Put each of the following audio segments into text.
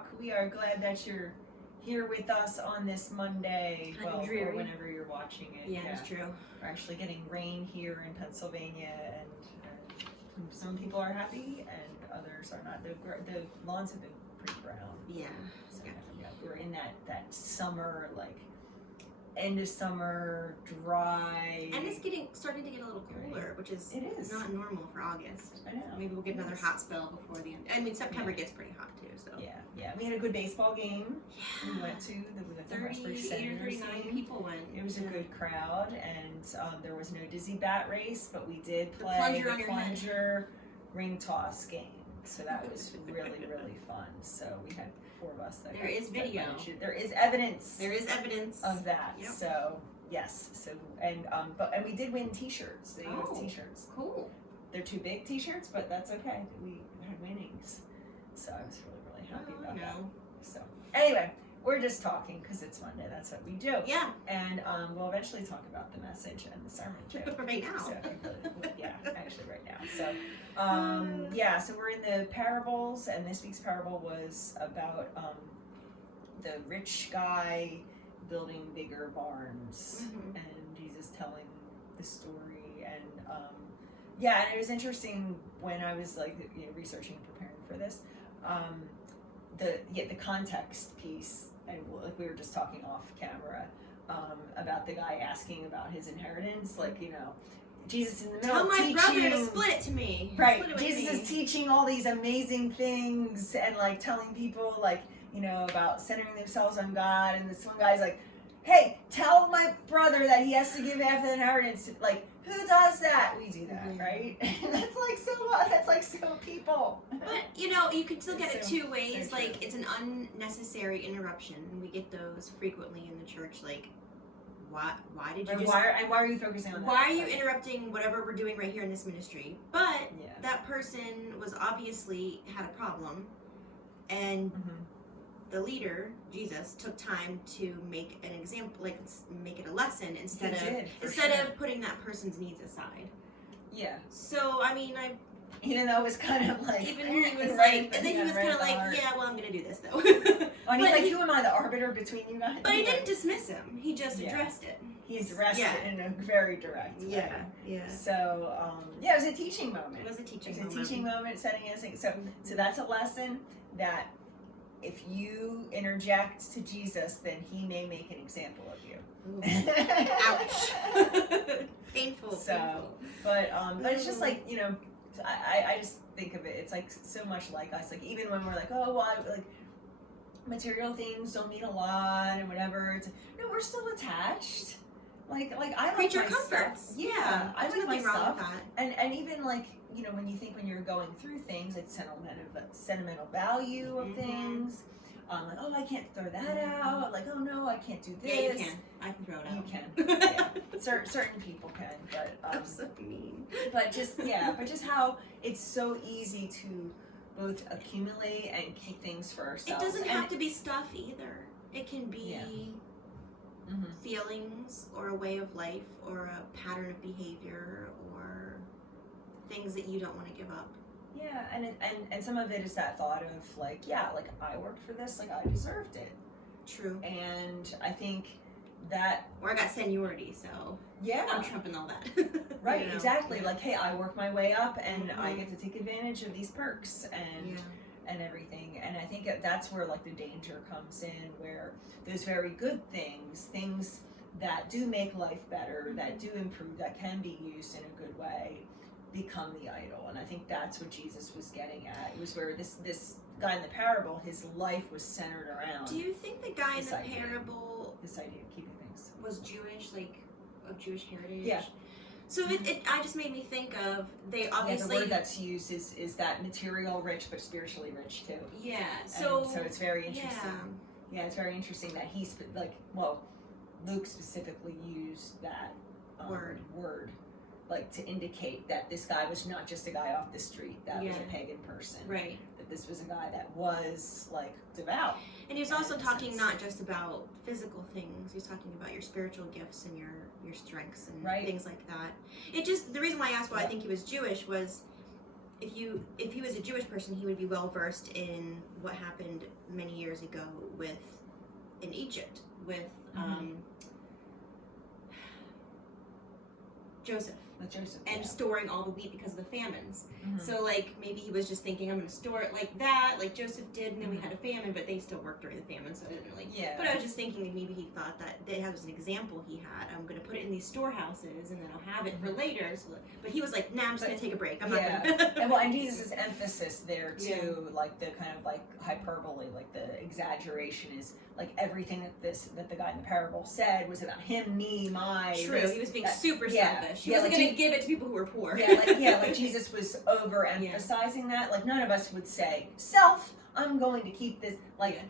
talk. We are glad that you're here with us on this Monday, or whenever you're watching it. Yeah, that's true. We're actually getting rain here in Pennsylvania, and some people are happy, and others are not. The lawns have been pretty brown. Yeah. So, we're in that summer, like end of summer, dry. And it's starting to get a little cooler, which is not normal for August. I know. Maybe we'll get another hot spell before the end. I mean, September gets pretty hot too. So Yeah. We had a good baseball game. Yeah. We went to the 38 or 39 people went. It was a good crowd, and there was no dizzy bat race, but we did play the plunger ring toss game. So that was really, really fun. So we had 4 of us. There is video. There is evidence. There is evidence of that. Yep. So yes. So and we did win T-shirts. They gave us T-shirts. Cool. They're too big T-shirts, but that's okay. We had winnings, so I was really happy about that. So anyway, we're just talking because it's Monday. That's what we do. Yeah. And we'll eventually talk about the message and the sermon too. Right now. So, yeah, actually right now. So so we're in the parables, and this week's parable was about the rich guy building bigger barns, and Jesus telling the story, and and it was interesting when I was researching and preparing for this, the context piece, and like we were just talking off camera about the guy asking about his inheritance, Jesus in the middle Tell my teaching, brother to split it to me. Right. Jesus is teaching all these amazing things and telling people about centering themselves on God, and this one guy's like, hey, tell my brother that he has to give half the inheritance. Who does that? We do that, right? That's so people. But you could still get it 2 ways. It's an unnecessary interruption. We get those frequently in the church. Why did you just... Why are you focusing on that? Why are you interrupting whatever we're doing right here in this ministry? But that person was obviously had a problem, and the leader, Jesus, took time to make an example, make it a lesson instead of putting that person's needs aside. Yeah. So even though it was kind of even he was and then he was kind of I'm gonna do this though. And he's who am I, the arbiter between you guys? But he didn't dismiss him. He just addressed it. He addressed it in a very direct way. Yeah. So it was a teaching moment. It was a teaching moment, setting us. So that's a lesson that if you interject to Jesus, then he may make an example of you. Ouch. Painful. But it's just I just think of it. It's so much like us. Even when we're material things don't mean a lot and whatever. We're still attached. I like creature my comforts. Stuff. Yeah, I like my stuff. With that. And even when you're going through things, it's sentimental value of things. I can't throw that out. Oh no, I can't do this. Yeah, you can. I can throw it out. You can. Yeah. Certain people can, but I'm so mean. But just how it's so easy to both accumulate and keep things for ourselves. It doesn't have to be stuff either. It can be feelings or a way of life or a pattern of behavior or things that you don't want to give up. Yeah, and some of it is that thought of I worked for this, I deserved it. True. And I think that... Or I got seniority, so... Yeah. I'm trumping all that. Right, exactly. Hey, I work my way up and I get to take advantage of these perks and everything. And I think that's where the danger comes in, where those very good things that do make life better, that do improve, that can be used in a good way, become the idol. And I think that's what Jesus was getting at. It was where this guy in the parable, his life was centered around. Do you think the guy in the parable, this idea of keeping things, was Jewish, of Jewish heritage? Yeah. So it I just made me think of, they obviously... the word that's used is that material rich but spiritually rich too. Yeah. So it's very interesting. Yeah, it's very interesting that he's Luke specifically used that word to indicate that this guy was not just a guy off the street that was a pagan person. Right. That this was a guy that was devout. And he was also talking not just about physical things. He was talking about your spiritual gifts and your strengths and things like that. The reason why I asked why I think he was Jewish was if he was a Jewish person, he would be well versed in what happened many years ago in Egypt with Joseph. With Joseph, and storing all the wheat because of the famines. So like maybe he was just thinking, I'm going to store it like that, like Joseph did, and then we had a famine, but they still worked during the famine, so I didn't really. Yeah. But I was just thinking that maybe he thought that was an example he had. I'm going to put it in these storehouses, and then I'll have it for later. So, but he was like, nah, I'm just going to take a break. I'm not going to. And Jesus' emphasis there too, like the kind of like hyperbole, like the exaggeration is like everything that the guy in the parable said was about him, me, my. True. He was being super selfish. He wasn't going to give it to people who were poor. Like Jesus was overemphasizing that. Like none of us would say, self, I'm going to keep this. Like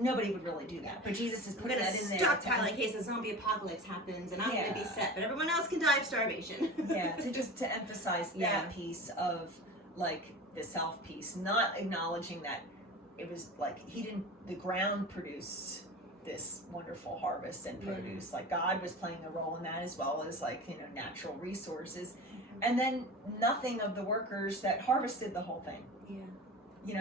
nobody would really do that. But Jesus is putting that in there. Stockpile in case the zombie apocalypse happens, and I'm going to be set, but everyone else can die of starvation. to emphasize that piece of like the self piece, not acknowledging that it was like the ground produced this wonderful harvest and produce. Like God was playing a role in that, as well as like natural resources, and then nothing of the workers that harvested the whole thing.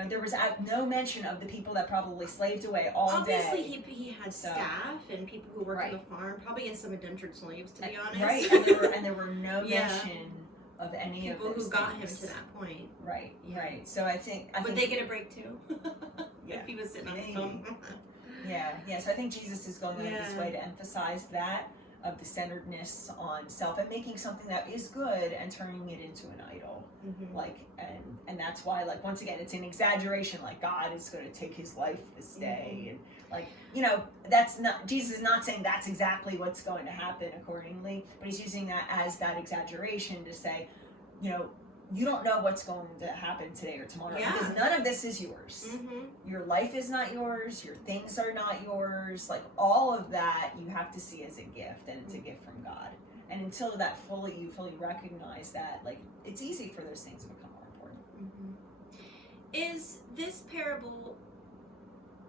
There was no mention of the people that probably slaved away all day. Obviously, he had staff and people who worked on the farm, probably and some indentured slaves, to be honest. Right, and there were no mention of any people of those who got things. him to that point. Right. So I think would they get a break too? If he was sitting on his phone. So I think Jesus is going out of his way to emphasize that, of the centeredness on self and making something that is good and turning it into an idol. Like and that's why, like, once again, it's an exaggeration, like God is going to take his life this day, and like that's not, Jesus is not saying that's exactly what's going to happen accordingly, but he's using that as that exaggeration to say, you don't know what's going to happen today or tomorrow, because none of this is yours. Your life is not yours. Your things are not yours. Like all of that, you have to see as a gift, and it's a gift from God. And until you fully recognize that, like it's easy for those things to become more important. Is this parable?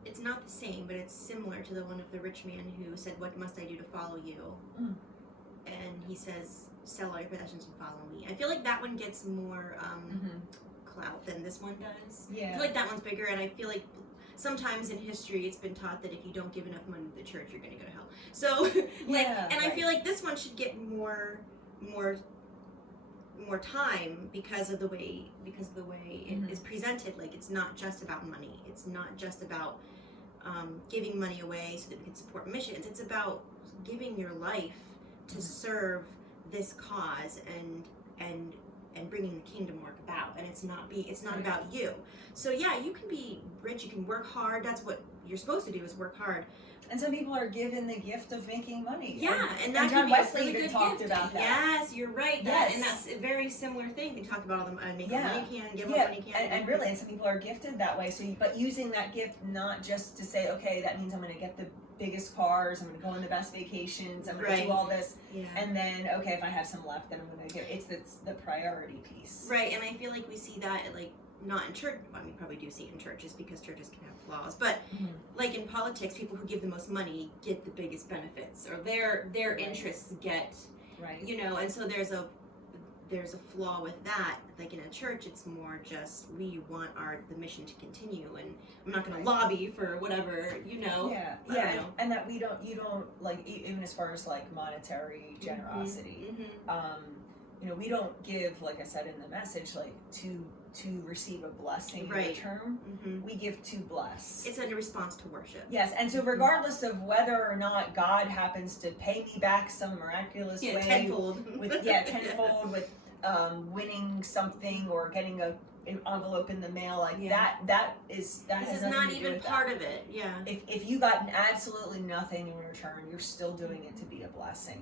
It's not the same, but it's similar to the one of the rich man who said, "What must I do to follow you?" And he says, "Sell all your possessions and follow me." I feel like that one gets more clout than this one does. I feel like that one's bigger, and I feel like sometimes in history it's been taught that if you don't give enough money to the church, you're going to go to hell. So, I feel like this one should get more time because of the way it is presented. Like it's not just about money. It's not just about giving money away so that we can support missions. It's about giving your life to serve this cause and bringing the kingdom work about, and it's not about you. So you can be rich, you can work hard. That's what you're supposed to do, is work hard. And some people are given the gift of making money. And that John can be Wesley a really even good talked gift. about that. Yes, you're right. And that's a very similar thing. They talk about all the make what money can, give what money can. And really, and some people are gifted that way. So, but using that gift not just to say, okay, that means I'm going to get the biggest cars, I'm going to go on the best vacations, I'm going to do all this, and then okay, if I have some left, then I'm going to give. It's the priority piece. Right, and I feel like we see that like not in church. Well, we probably do see it in churches because churches can have flaws. But like in politics, people who give the most money get the biggest benefits, or their interests get And so there's a flaw with that. Like in a church, it's more just we want the mission to continue, and I'm not going to lobby for whatever and that you don't like, even as far as like monetary generosity. We don't give, like I said in the message, like to receive a blessing in return. We give to bless. It's in response to worship. Yes, and so regardless of whether or not God happens to pay me back some miraculous way, tenfold with winning something or getting an envelope in the mail, like that is not even part of it. If you got absolutely nothing in return, you're still doing it to be a blessing.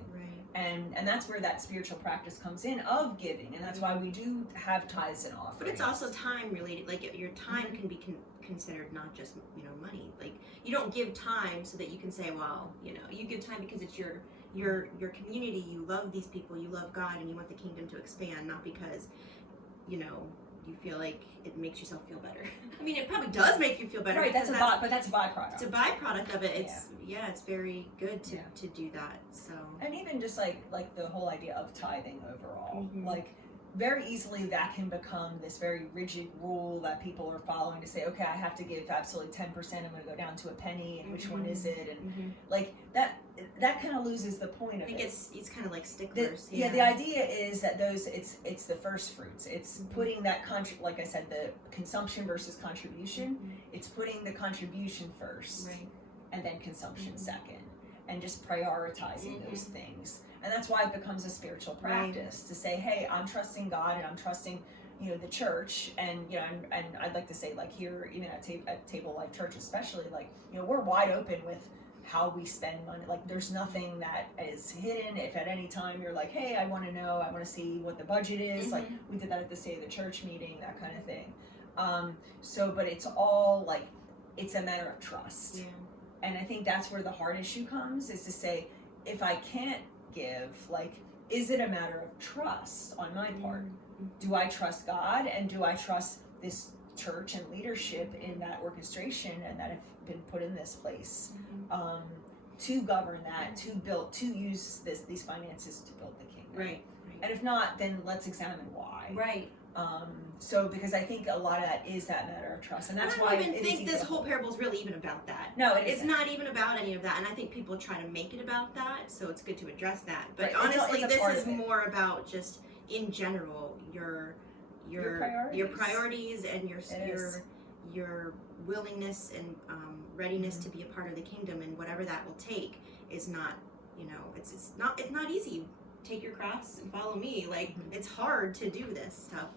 And that's where that spiritual practice comes in of giving, and that's why we do have tithes and offerings. But it's also time related. Like your time can be considered not just money. Like you don't give time so that you can say, well, you give time because it's your community. You love these people. You love God, and you want the kingdom to expand, not because you feel like it makes yourself feel better. I mean, it probably does make you feel better. Right, but that's a byproduct. It's a byproduct of it. It's very good to do that. So, and even just like the whole idea of tithing overall, like very easily that can become this very rigid rule that people are following to say, okay, I have to give absolutely 10%, I'm going to go down to a penny, and which one is it? And like that kind of loses the point of it. It's kind of like sticklers. The idea is that it's the first fruits. It's putting that like I said, the consumption versus contribution. It's putting the contribution first, right, and then consumption second, and just prioritizing those things. And that's why it becomes a spiritual practice to say, hey, I'm trusting God, and I'm trusting, the church, and and I'd like to say, like, here, even at Table Life Church especially, like, we're wide open with how we spend money. Like, there's nothing that is hidden. If at any time you're like, hey, I want to see what the budget is, like, we did that at the State of the Church meeting, that kind of thing. But it's all like, it's a matter of trust. And I think that's where the hard issue comes, is to say, if I can't give, like, is it a matter of trust on my part? Do I trust God, and do I trust this church and leadership in that orchestration and that have been put in this place to govern that, to use these finances to build the kingdom? Right. And if not, then let's examine why. Right. Because I think a lot of that is that matter of trust, and that's why I don't even think this whole parable is really even about that. No, it's not even about any of that, and I think people try to make it about that, so it's good to address that. But right. honestly, this is more about just in general your priorities and your willingness and readiness to be a part of the kingdom, and whatever that will take is not, it's not easy. Take your cross and follow me. Like, it's hard to do this stuff,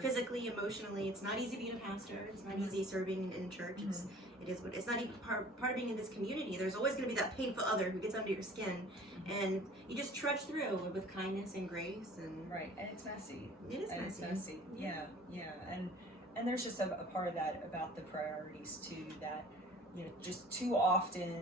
physically, emotionally. It's not easy being a pastor. It's not easy serving in a church. It's not even part of being in this community. There's always going to be that painful other who gets under your skin, and you just trudge through with kindness and grace. And right, and it's messy. It is messy. Yeah, and there's just a part of that about the priorities too, that just too often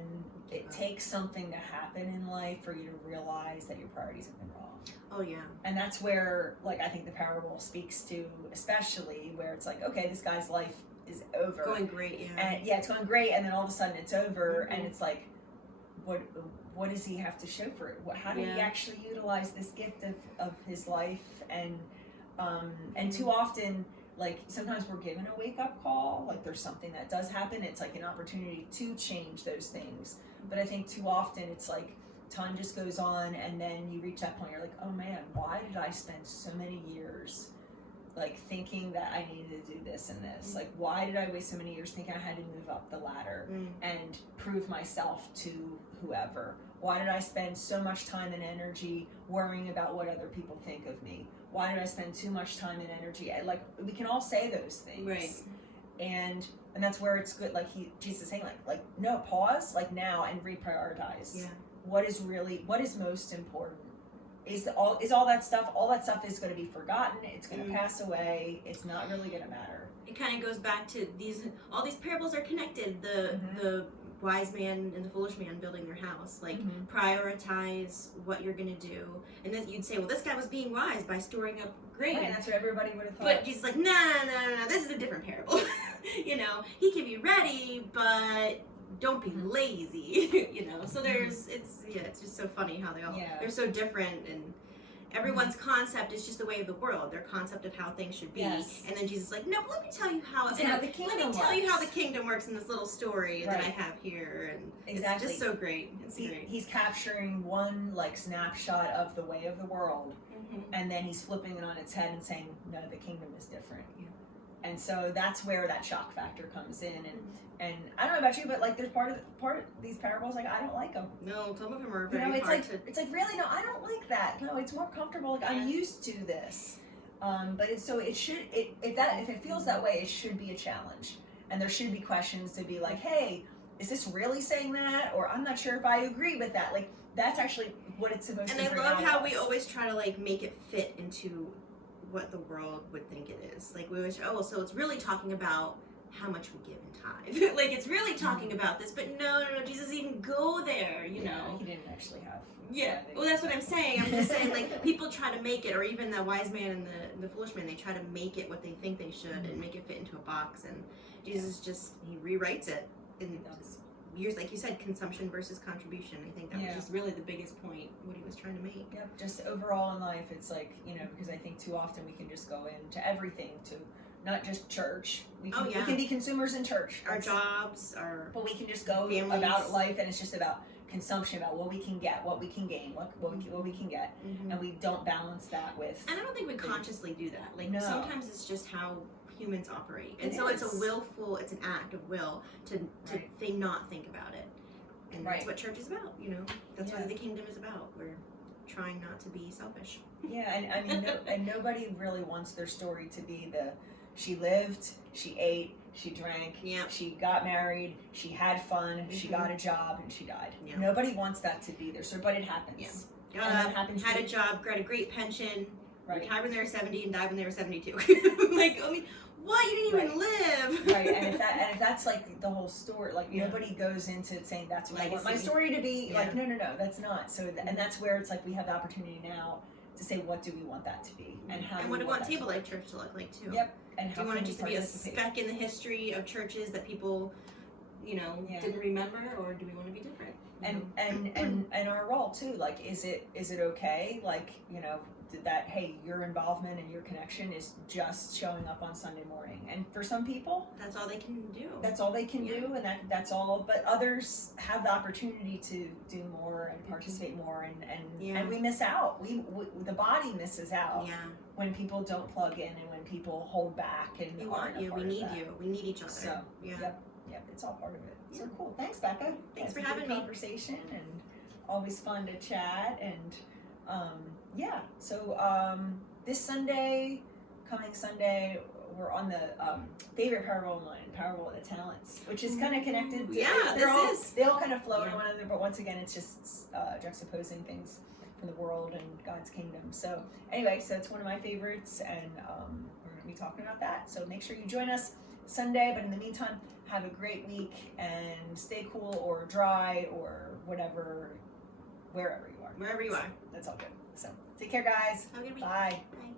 it takes something to happen in life for you to realize that your priorities have been wrong. Oh yeah. And that's where, like, I think the parable speaks to, especially where it's like, okay, this guy's life is over. Going great, yeah. And it's going great, and then all of a sudden it's over, and it's like, what does he have to show for it? How did he actually utilize this gift of his life? And too often, like, sometimes we're given a wake-up call, like there's something that does happen, it's like an opportunity to change those things. But I think too often it's like time just goes on, and then you reach that point, you're like, oh man, why did I spend so many years like thinking that I needed to do this and this? Like, why did I waste so many years thinking I had to move up the ladder and prove myself to whoever? Why did I spend so much time and energy worrying about what other people think of me? Why did I spend too much time and energy? Like, we can all say those things, right? And that's where it's good. Like Jesus is saying, like no, pause, like now, and reprioritize. Yeah. What is most important? Is all that stuff? All that stuff is going to be forgotten. It's going to pass away. It's not really going to matter. It kind of goes back to all these parables are connected. The wise man and the foolish man building their house. Like, prioritize what you're going to do. And then you'd say, well, this guy was being wise by storing up grain. Right, that's what everybody would have thought. But Jesus like, no, this is a different parable. He can be ready, but don't be lazy. So it's just so funny how they're so different, and everyone's concept is just the way of the world, their concept of how things should be. Yes. And then Jesus is like, no, let me tell you how the kingdom works. Tell you how the kingdom works in this little story that I have here. And exactly. It's just so great. Great. He's capturing one like snapshot of the way of the world, and then he's flipping it on its head and saying, no, the kingdom is different. And so that's where that shock factor comes in, and I don't know about you, but like there's part of these parables, like, I don't like them. No, some of them are very it's like really, no, I don't like that. No, it's more comfortable. Like, I'm used to this. But if it feels that way, it should be a challenge, and there should be questions to be like, hey, is this really saying that? Or I'm not sure if I agree with that. Like, that's actually what it's supposed to be. And I love how we always try to like make it fit into what the world would think it is. Like, we always, so it's really talking about how much we give in tithe. Like, it's really talking about this, but no, Jesus didn't go there, He didn't actually have. Yeah, well, that's what I'm saying. I'm just saying, like, people try to make it, or even the wise man and the foolish man, they try to make it what they think they should and make it fit into a box, and Jesus he rewrites it in years, like you said, consumption versus contribution. I think that was just really the biggest point, what he was trying to make. Yep, just overall in life, it's like, because I think too often we can just go into everything, to not just church. We can be consumers in church. Our jobs, but we can just go families. About life, and it's just about consumption, about what we can get, what we can gain, what we can get, and we don't balance that with. And I don't think we consciously do that. Like sometimes it's just how humans operate, and so it's an act of will to not think about it, and that's what church is about. That's what the kingdom is about. We're trying not to be selfish. Yeah, and I mean, and nobody really wants their story to be she lived, she ate, she drank, she got married, she had fun, she got a job, and she died. Yeah. Nobody wants that to be there, but it happens. Yeah. Had a job, got a great pension, retired when they were 70 and died when they were 72. Like, I mean, what? You didn't even live. Right, and if that's like the whole story, like nobody goes into saying that's what I want my story to be. Like, no, that's not. So, and that's where it's like we have the opportunity now to say, what do we want that to be, and how. And what do we want Table Life Church to look like too? Yep. And do you want it just to be a speck in the history of churches that people, didn't remember, or do we want to be different? And our role too. Like, is it okay? Like, that, hey, your involvement and your connection is just showing up on Sunday morning, and for some people, that's all they can do. That's all they can do, and that's all. But others have the opportunity to do more and participate more, and we miss out. We the body misses out when people don't plug in and when people hold back and we want you. We need you. We need each other. So yep, it's all part of it. Yeah. So cool. Thanks, Becca. Thanks for having me. Conversation, and always fun to chat. And so this Sunday, coming Sunday, we're on the favorite parable line, Parable of the Talents, which is kind of connected. They all kind of flow in one another, but once again, it's just juxtaposing things from the world and God's kingdom. So anyway, so it's one of my favorites, and we're going to be talking about that. So make sure you join us Sunday, but in the meantime, have a great week and stay cool or dry or whatever, wherever you are. Wherever you are. That's all good. So take care, guys. Have a good week. Bye. Bye.